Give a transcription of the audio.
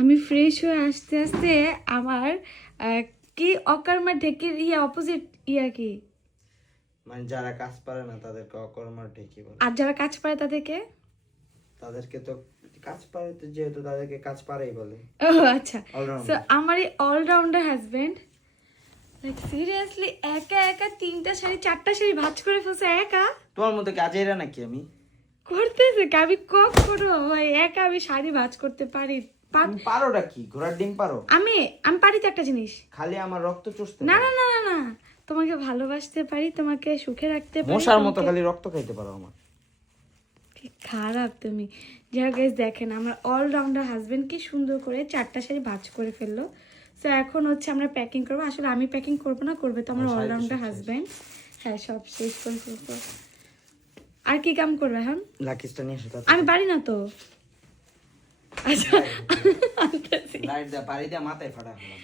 আমি ফ্রেশ হয়ে আস্তে আস্তে আমার কি অকর্মা ঢেকির অপোজিট কি মানে যারা কাজ পারে না তাদেরকে অকর্মা ঢেকি বলে। আর যারা কাজ পারে তাদেরকে তো কাজ পারে, তো যেহেতু তাদেরকে কাজ পারেই বলে। ও আচ্ছা। সো আমার এই অলরাউন্ডার হাজবেন্ড লাইক সিরিয়াসলি একা একা 3টা শাড়ি 4টা শাড়ি ভাঁজ করে ফেলছে একা। তোমার মতো কাজেরা নাকি আমি করতেছে কি? আমি কখনো ভাই একা আমি শাড়ি ভাঁজ করতে পারি? তুমি পারোটা কি? ঘোড়ার ডিম পারো? আমি আমি পারি তো একটা জিনিস, খালি আমার রক্ত চুষতে না পারো। না না না না, তোমাকে ভালোবাসতে পারি, তোমাকে সুখে রাখতে পারি। মশার মতো খালি রক্ত খাইতে পারো আমার। কি খারাপ তুমি। যাই গাইস দেখেন আমার অলরাউন্ডার হাজবেন্ড কি সুন্দর করে 4টা শাড়ি ভাঁজ করে ফেললো। সো এখন হচ্ছে আমরা প্যাকিং করবো। আসলে আমি প্যাকিং করবো না, করবে তো আমার অলরাউন্ডার হাজবেন্ড। হ্যাঁ সব শেষ করে ফেলবো। আর কি কাম করবে এখন? লাকিসটা নিয়ে এসো। আমি পারি না তো। আচ্ছা আনতেছি। লাইট দা পারি দা মাথায় ফাটা ফেলাম।